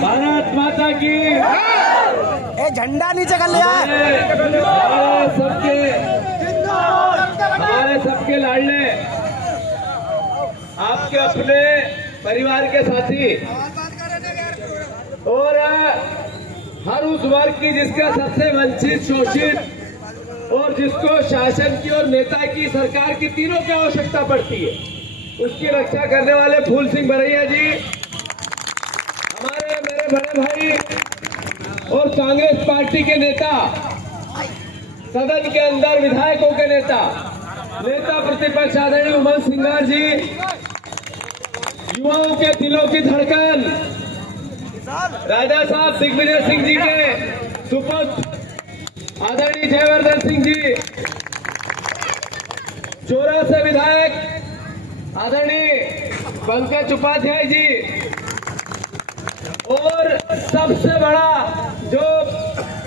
भारत माता की ए झंडा नीचे कर लिया हमारे सबके लाडले आपके अपने परिवार के साथी और हर उस वर्ग की जिसका सबसे वंचित शोषित और जिसको शासन की और नेता की सरकार की तीनों की आवश्यकता पड़ती है, उसकी रक्षा करने वाले फूल सिंह बरैया जी हमारे मेरे बड़े भाई और कांग्रेस पार्टी के नेता, सदन के अंदर विधायकों के नेता प्रतिपक्ष आदरणीय उमंग सिंगार जी, युवाओं के दिलों की धड़कन राजा साहब दिग्विजय सिंह जी के सुपुत्र आदरणीय जयवर्धन सिंह जी, चोरा से विधायक आदरणीय पंकज उपाध्याय जी, और सबसे बड़ा जो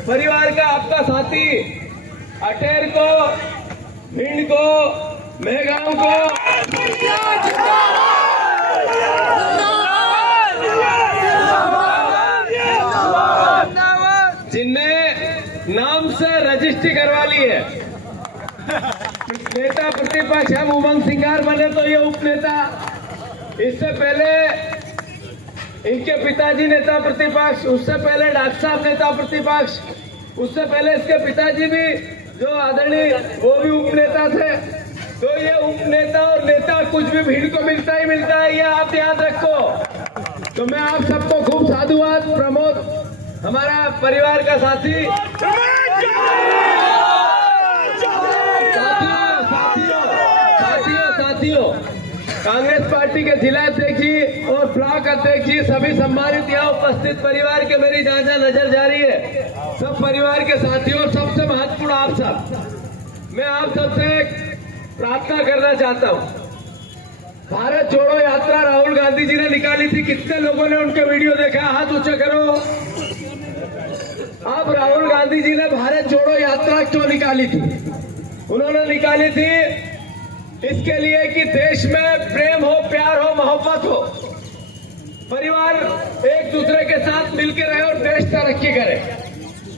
परिवार का आपका साथी अटेर को, भिंड को, मेहगांव को, जिनने नाम से रजिस्ट्री करवा ली है। नेता प्रतिपक्ष हम उमंग सिंगार बने तो ये उपनेता, इससे पहले इनके पिताजी नेता प्रतिपक्ष, उससे पहले डॉक्टर साहब नेता प्रतिपक्ष, उससे पहले इसके पिताजी भी जो आदरणीय वो भी उपनेता थे। तो ये उपनेता और नेता कुछ भी भीड़ को मिलता ही मिलता है, ये आप याद रखो। तो मैं आप सबको खूब साधुवाद। प्रमोद हमारा परिवार का साथी, साथियों कांग्रेस पार्टी के जिला अध्यक्ष जी और ब्लॉक अध्यक्ष जी, सभी सम्मानित यहाँ उपस्थित परिवार के, मेरी जहाँ जहाँ नजर जा रही है, सब परिवार के साथियों और सबसे महत्वपूर्ण आप सब, मैं आप सबसे प्रार्थना करना चाहता हूँ। भारत जोड़ो यात्रा राहुल गांधी जी ने निकाली थी, कितने लोगों ने उनके वीडियो देखा? हाथ ऊंचा करो। अब राहुल गांधी जी ने भारत जोड़ो यात्रा क्यों निकाली थी? उन्होंने निकाली थी इसके लिए कि देश में प्रेम हो, प्यार हो, मोहब्बत हो, परिवार एक दूसरे के साथ मिलकर रहे और देश तरक्की करे।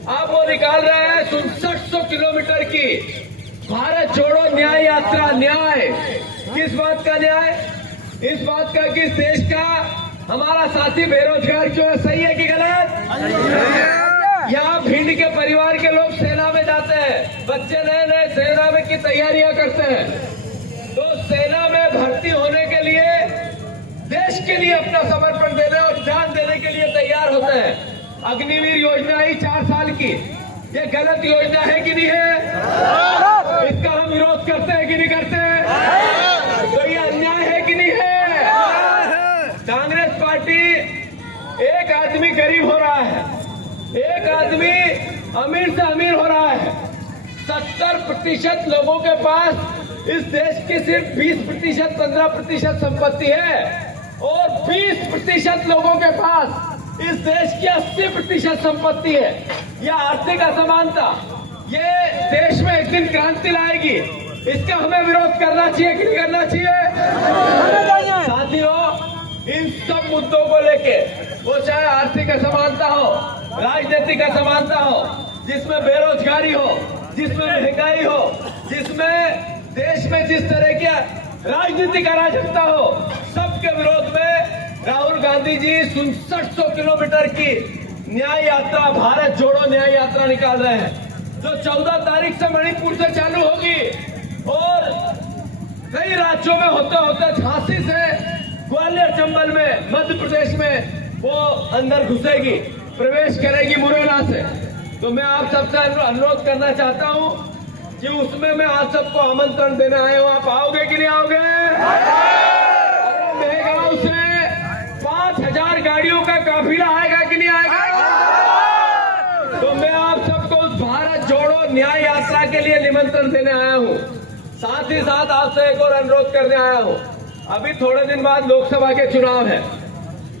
आप वो निकाल रहे हैं 6700 किलोमीटर की भारत जोड़ो न्याय यात्रा। न्याय किस बात का न्याय? इस बात का कि देश का हमारा साथी बेरोजगार क्यों है, सही है कि गलत? यहाँ भिंड के परिवार के लोग सेना में जाते हैं, बच्चे नए नए सेना में की तैयारियां करते हैं, तो सेना में भर्ती होने के लिए देश के लिए अपना समर्पण देने और जान देने के लिए तैयार होते हैं। अग्निवीर योजना ही 4 साल की, ये गलत योजना है कि नहीं है? इसका हम विरोध करते हैं कि नहीं करते? तो ये अन्याय है कि नहीं है? कांग्रेस पार्टी, एक आदमी गरीब हो रहा है, एक आदमी अमीर से अमीर हो रहा है। 70% लोगों के पास इस देश की सिर्फ 20%, 15% संपत्ति है और 20% लोगों के पास इस देश की 80% संपत्ति है। यह आर्थिक असमानता ये देश में एक दिन क्रांति लाएगी, इसका हमें विरोध करना चाहिए कि नहीं करना चाहिए? साथियों, इन सब मुद्दों को लेके, वो चाहे आर्थिक असमानता हो, राजनीतिक असमानता हो, जिसमें बेरोजगारी हो, जिसमें महंगाई हो, जिसमें देश में जिस तरह की राजनीतिक अराजकता हो, सबके विरोध में राहुल गांधी जी 6700 किलोमीटर की न्याय यात्रा, भारत जोड़ो न्याय यात्रा निकाल रहे हैं, जो 14 तारीख से मणिपुर से चालू होगी और कई राज्यों में होते होते झांसी से ग्वालियर चंबल में, मध्य प्रदेश में वो अंदर घुसेगी, प्रवेश करेगी मुरैना से। तो मैं आप सबसे अनुरोध करना चाहता हूं कि उसमें मैं आप सबको आमंत्रण देने आया हूं। आप आओगे कि नहीं आओगे? मेहगांव से 5000 गाड़ियों का काफिला आएगा कि नहीं आएगा? तो मैं आप सबको उस भारत जोड़ो न्याय यात्रा के लिए निमंत्रण देने आया हूं। साथ ही साथ आपसे एक और अनुरोध करने आया हूं। अभी थोड़े दिन बाद लोकसभा के चुनाव है।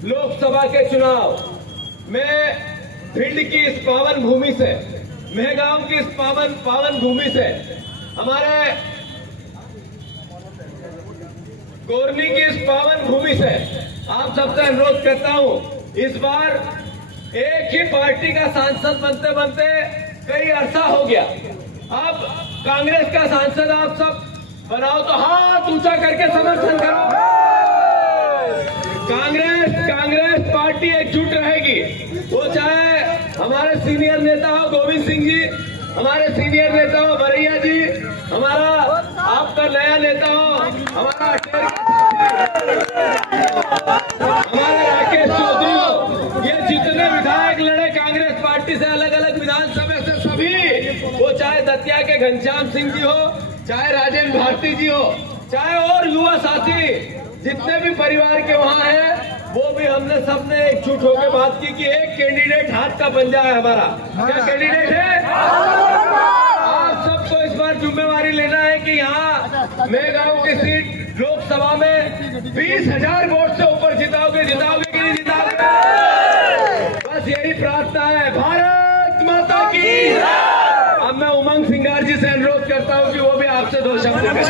लोकसभा के चुनाव में भिंड की इस पावन भूमि से, मेहगांव की इस पावन भूमि से, हमारे कोरनी की इस पावन भूमि से आप सबसे अनुरोध करता हूं, इस बार एक ही पार्टी का सांसद बनते बनते कई अरसा हो गया। अब कांग्रेस का सांसद आप सब बनाओ तो हाथ ऊंचा करके समर्थन करो। कांग्रेस पार्टी एकजुट रहेगी। वो चाहे हमारे सीनियर नेता हो गोविंद सिंह जी, हमारे सीनियर नेता हो बरैया जी, हमारा आपका नया नेता हो हमारा राकेश चौधरी हो, ये जितने विधायक लड़े कांग्रेस पार्टी से अलग अलग विधानसभा से, सभी, वो चाहे दतिया के घनश्याम सिंह जी हो, चाहे राजेंद्र भारती जी हो, चाहे और युवा साथी जितने भी परिवार के वहां हैं, वो भी हमने सबने एकजुट होकर बात की कि एक कैंडिडेट हाथ का पंजा है हमारा। क्या कैंडिडेट है? आप सबको इस बार जिम्मेवारी लेना है कि यहाँ मेहगांव की सीट लोकसभा में 20,000 वोट से ऊपर जिताओगे कि नहीं जिताओगे? बस यही प्रार्थना है। भारत माता की। अब मैं उमंग सिंगार जी से अनुरोध करता हूँ कि वो भी आपसे 2 शब्द करें।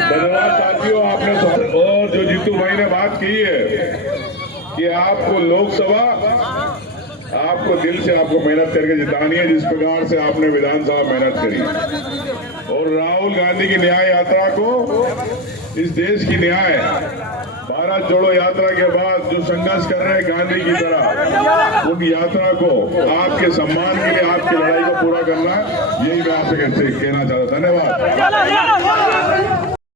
धन्यवाद साथियों, आपने और जो जीतू भाई ने बात की है कि आपको लोकसभा, आपको दिल से आपको मेहनत करके जितानी है, जिस प्रकार से आपने विधानसभा मेहनत करी, और राहुल गांधी की न्याय यात्रा को, इस देश की न्याय भारत जोड़ो यात्रा के बाद जो संघर्ष कर रहे हैं गांधी की तरह, उन यात्रा को आपके सम्मान के लिए, आपकी लड़ाई को पूरा करना है, यही मैं आपसे कहना चाहता हूं। धन्यवाद।